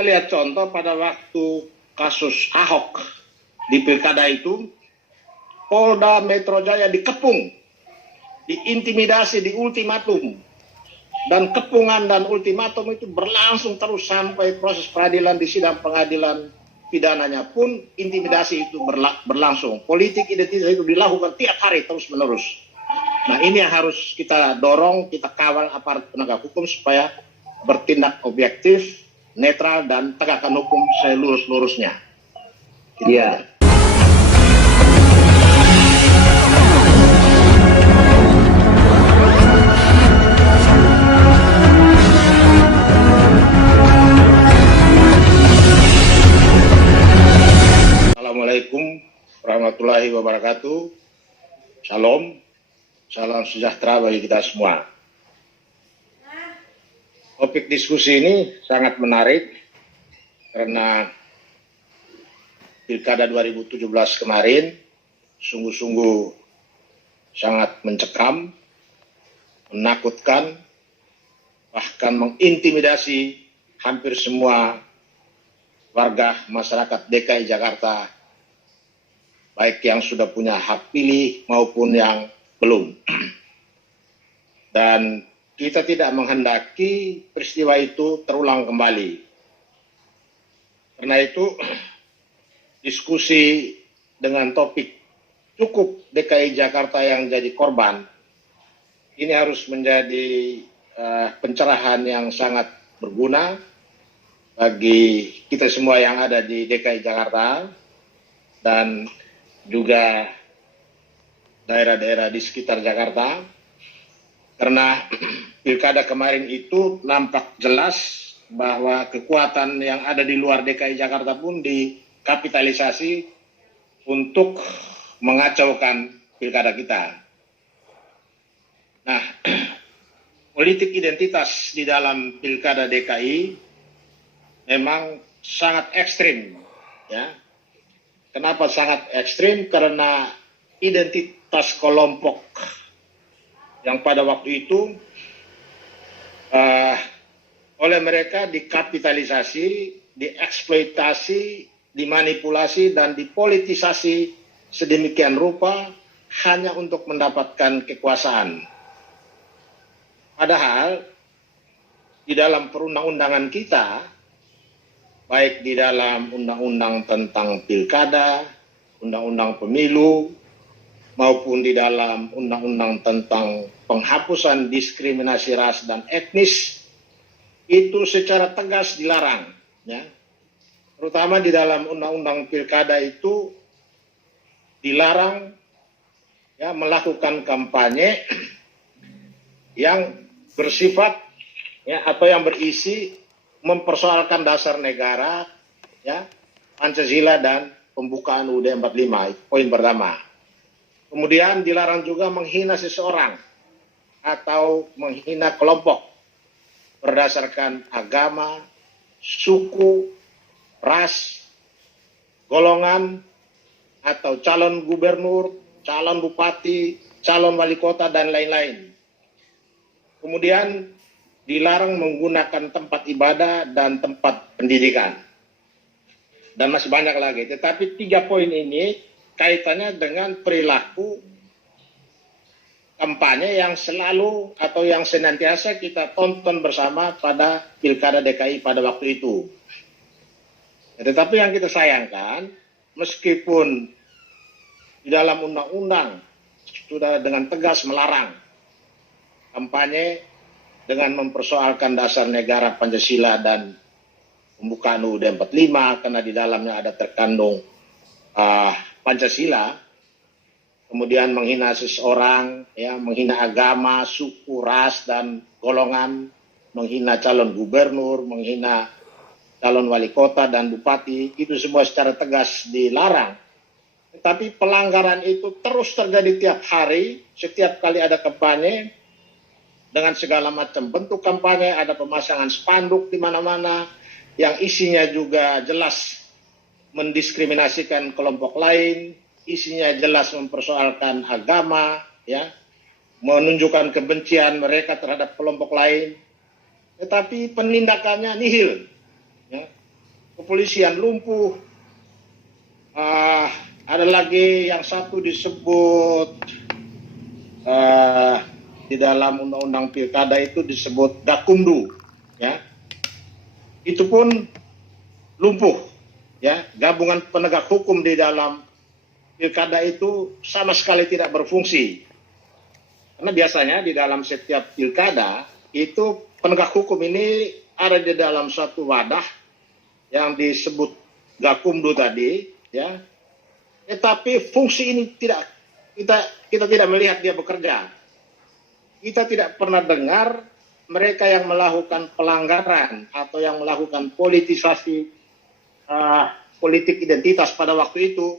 kita lihat contoh pada waktu kasus Ahok di pilkada itu, Polda Metro Jaya dikepung, diintimidasi, diultimatum. Dan kepungan dan ultimatum itu berlangsung terus sampai proses peradilan di sidang pengadilan pidananya pun intimidasi itu berlangsung. Politik identitas itu dilakukan tiap hari terus menerus. Nah, ini yang harus kita dorong, kita kawal aparat penegak hukum supaya bertindak objektif, netral, dan tegakkan hukum selurus-lurusnya. Iya. Assalamualaikum warahmatullahi wabarakatuh. Shalom, salam sejahtera bagi kita semua. Topik diskusi ini sangat menarik karena Pilkada 2017 kemarin sungguh-sungguh sangat mencekam, menakutkan, bahkan mengintimidasi hampir semua warga masyarakat DKI Jakarta, baik yang sudah punya hak pilih maupun yang belum. Dan kita tidak menghendaki peristiwa itu terulang kembali. Karena itu, diskusi dengan topik cukup DKI Jakarta yang jadi korban, ini harus menjadi pencerahan yang sangat berguna bagi kita semua yang ada di DKI Jakarta dan juga daerah-daerah di sekitar Jakarta, karena pilkada kemarin itu nampak jelas bahwa kekuatan yang ada di luar DKI Jakarta pun dikapitalisasi untuk mengacaukan pilkada kita. Nah, politik identitas di dalam pilkada DKI memang sangat ekstrim, ya. Kenapa sangat ekstrim? Karena identitas kelompok yang pada waktu itu oleh mereka dikapitalisasi, dieksploitasi, dimanipulasi, dan dipolitisasi sedemikian rupa hanya untuk mendapatkan kekuasaan. Padahal di dalam perundang-undangan kita, baik di dalam undang-undang tentang pilkada, undang-undang pemilu, maupun di dalam undang-undang tentang penghapusan diskriminasi ras dan etnis, itu secara tegas dilarang. Ya. Terutama di dalam undang-undang pilkada itu dilarang ya, melakukan kampanye yang bersifat ya, atau yang berisi mempersoalkan dasar negara, ya, Pancasila dan pembukaan UUD 45, poin pertama. Kemudian dilarang juga menghina seseorang atau menghina kelompok berdasarkan agama, suku, ras, golongan, atau calon gubernur, calon bupati, calon wali kota, dan lain-lain. Kemudian dilarang menggunakan tempat ibadah dan tempat pendidikan. Dan masih banyak lagi. Tetapi 3 poin ini kaitannya dengan perilaku kampanye yang selalu atau yang senantiasa kita tonton bersama pada Pilkada DKI pada waktu itu. Tetapi yang kita sayangkan, meskipun di dalam undang-undang sudah dengan tegas melarang kampanye dengan mempersoalkan dasar negara Pancasila dan pembukaan UUD 45 karena di dalamnya ada terkandung Pancasila, kemudian menghina seseorang, ya, menghina agama, suku, ras, dan golongan, menghina calon gubernur, menghina calon wali kota dan bupati, itu semua secara tegas dilarang. Tetapi pelanggaran itu terus terjadi tiap hari, setiap kali ada kampanye, dengan segala macam bentuk kampanye, ada pemasangan spanduk di mana-mana, yang isinya juga jelas mendiskriminasikan kelompok lain, isinya jelas mempersoalkan agama, ya, menunjukkan kebencian mereka terhadap kelompok lain, tetapi penindakannya nihil, ya. kepolisian lumpuh, ada lagi yang satu disebut di dalam undang-undang pilkada itu disebut Gakumdu, ya, itu pun lumpuh, ya. Gabungan penegak hukum di dalam pilkada itu sama sekali tidak berfungsi, karena biasanya di dalam setiap pilkada itu penegak hukum ini ada di dalam suatu wadah yang disebut Gakumdu tadi, ya. Tetapi fungsi ini kita tidak melihat dia bekerja. Kita tidak pernah dengar mereka yang melakukan pelanggaran atau yang melakukan politisasi politik identitas pada waktu itu,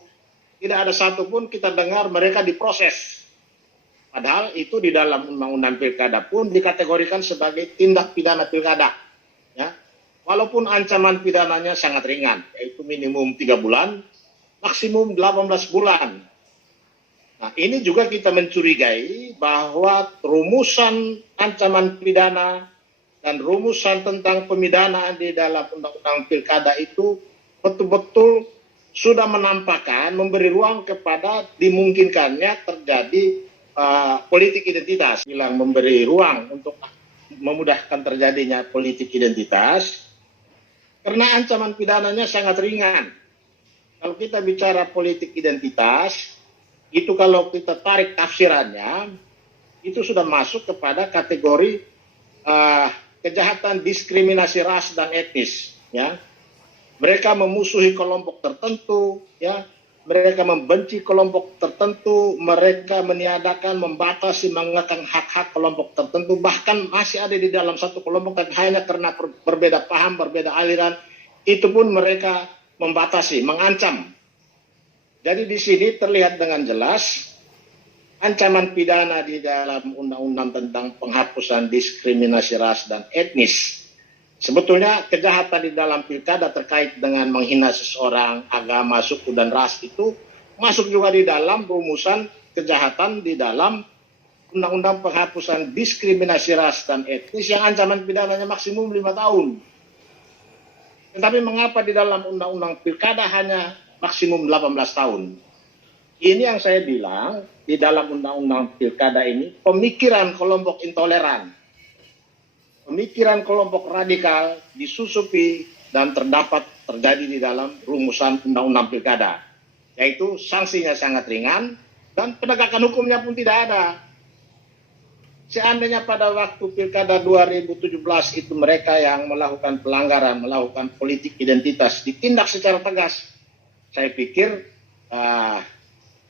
tidak ada satupun kita dengar mereka diproses. Padahal itu di dalam undang-undang pilkada pun dikategorikan sebagai tindak pidana pilkada, ya. Walaupun ancaman pidananya sangat ringan, yaitu minimum 3 bulan, maksimum 18 bulan. Nah, ini juga kita mencurigai bahwa rumusan ancaman pidana dan rumusan tentang pemidanaan di dalam undang-undang pilkada itu betul-betul sudah menampakkan, memberi ruang kepada dimungkinkannya terjadi politik identitas. Bilang memberi ruang untuk memudahkan terjadinya politik identitas, karena ancaman pidananya sangat ringan. Kalau kita bicara politik identitas, itu kalau kita tarik tafsirannya, itu sudah masuk kepada kategori kejahatan diskriminasi ras dan etnis, ya. Mereka memusuhi kelompok tertentu, ya. Mereka membenci kelompok tertentu, mereka meniadakan, membatasi, mengekang hak-hak kelompok tertentu, bahkan masih ada di dalam satu kelompok tapi hanya karena berbeda paham, berbeda aliran, itu pun mereka membatasi, mengancam. Jadi di sini terlihat dengan jelas ancaman pidana di dalam undang-undang tentang penghapusan diskriminasi ras dan etnis. Sebetulnya kejahatan di dalam pilkada terkait dengan menghina seseorang, agama, suku, dan ras itu masuk juga di dalam rumusan kejahatan di dalam undang-undang penghapusan diskriminasi ras dan etnis yang ancaman pidananya maksimum 5 tahun. Tetapi mengapa di dalam undang-undang pilkada hanya maksimum 18 tahun? Ini yang saya bilang, di dalam undang-undang pilkada ini pemikiran kelompok intoleran, pemikiran kelompok radikal disusupi dan terjadi di dalam rumusan undang-undang pilkada, yaitu sanksinya sangat ringan dan penegakan hukumnya pun tidak ada. Seandainya pada waktu pilkada 2017 itu mereka yang melakukan pelanggaran, melakukan politik identitas ditindak secara tegas, saya pikir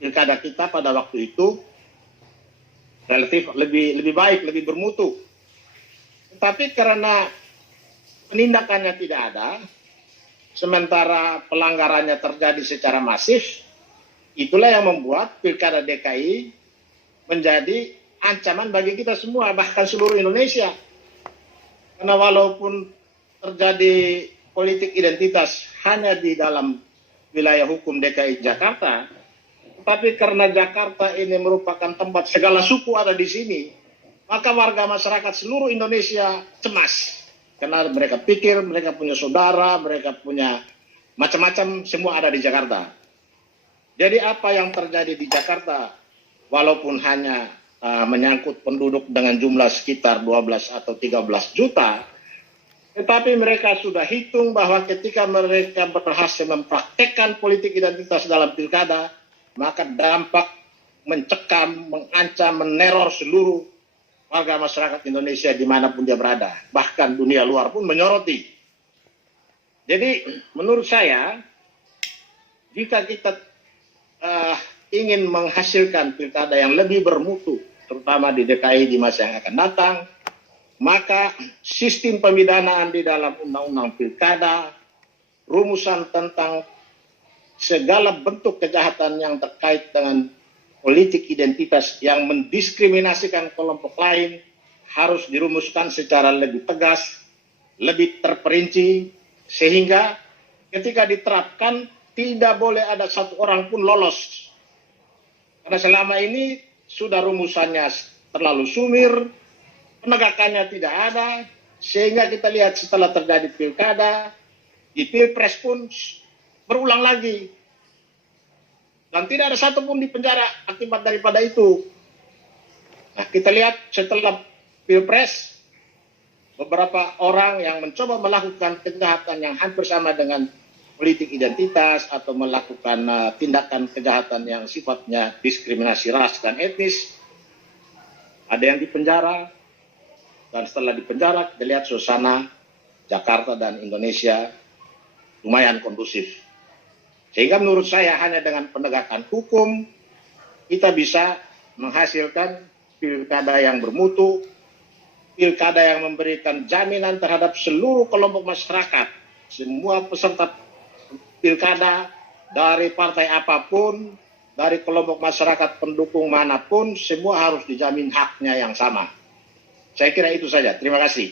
pilkada kita pada waktu itu relatif lebih baik, lebih bermutu. Tetapi karena penindakannya tidak ada, sementara pelanggarannya terjadi secara masif, itulah yang membuat pilkada DKI menjadi ancaman bagi kita semua, bahkan seluruh Indonesia. Karena walaupun terjadi politik identitas hanya di dalam wilayah hukum DKI Jakarta, tetapi karena Jakarta ini merupakan tempat segala suku ada di sini, maka warga masyarakat seluruh Indonesia cemas. Karena mereka pikir mereka punya saudara, mereka punya macam-macam, semua ada di Jakarta. Jadi apa yang terjadi di Jakarta, walaupun hanya menyangkut penduduk dengan jumlah sekitar 12 atau 13 juta, tetapi mereka sudah hitung bahwa ketika mereka berhasil mempraktekkan politik identitas dalam pilkada, maka dampak mencekam, mengancam, meneror seluruh warga masyarakat Indonesia dimanapun dia berada. Bahkan dunia luar pun menyoroti. Jadi menurut saya, jika kita ingin menghasilkan pilkada yang lebih bermutu, terutama di DKI di masa yang akan datang, maka sistem pemidanaan di dalam undang-undang pilkada, rumusan tentang segala bentuk kejahatan yang terkait dengan politik identitas yang mendiskriminasikan kelompok lain harus dirumuskan secara lebih tegas, lebih terperinci, sehingga ketika diterapkan tidak boleh ada satu orang pun lolos. Karena selama ini sudah rumusannya terlalu sumir, penegakannya tidak ada, sehingga kita lihat setelah terjadi pilkada, Di Pilpres pun berulang lagi. Dan tidak ada satupun di penjara akibat daripada itu. Nah, kita lihat setelah Pilpres, beberapa orang yang mencoba melakukan kejahatan yang hampir sama dengan politik identitas atau melakukan tindakan kejahatan yang sifatnya diskriminasi ras dan etnis, ada yang dipenjara. Dan setelah dipenjara, kita lihat suasana Jakarta dan Indonesia lumayan kondusif. Sehingga menurut saya hanya dengan penegakan hukum kita bisa menghasilkan pilkada yang bermutu, pilkada yang memberikan jaminan terhadap seluruh kelompok masyarakat, semua peserta pilkada dari partai apapun, dari kelompok masyarakat pendukung manapun, semua harus dijamin haknya yang sama. Saya kira itu saja. Terima kasih.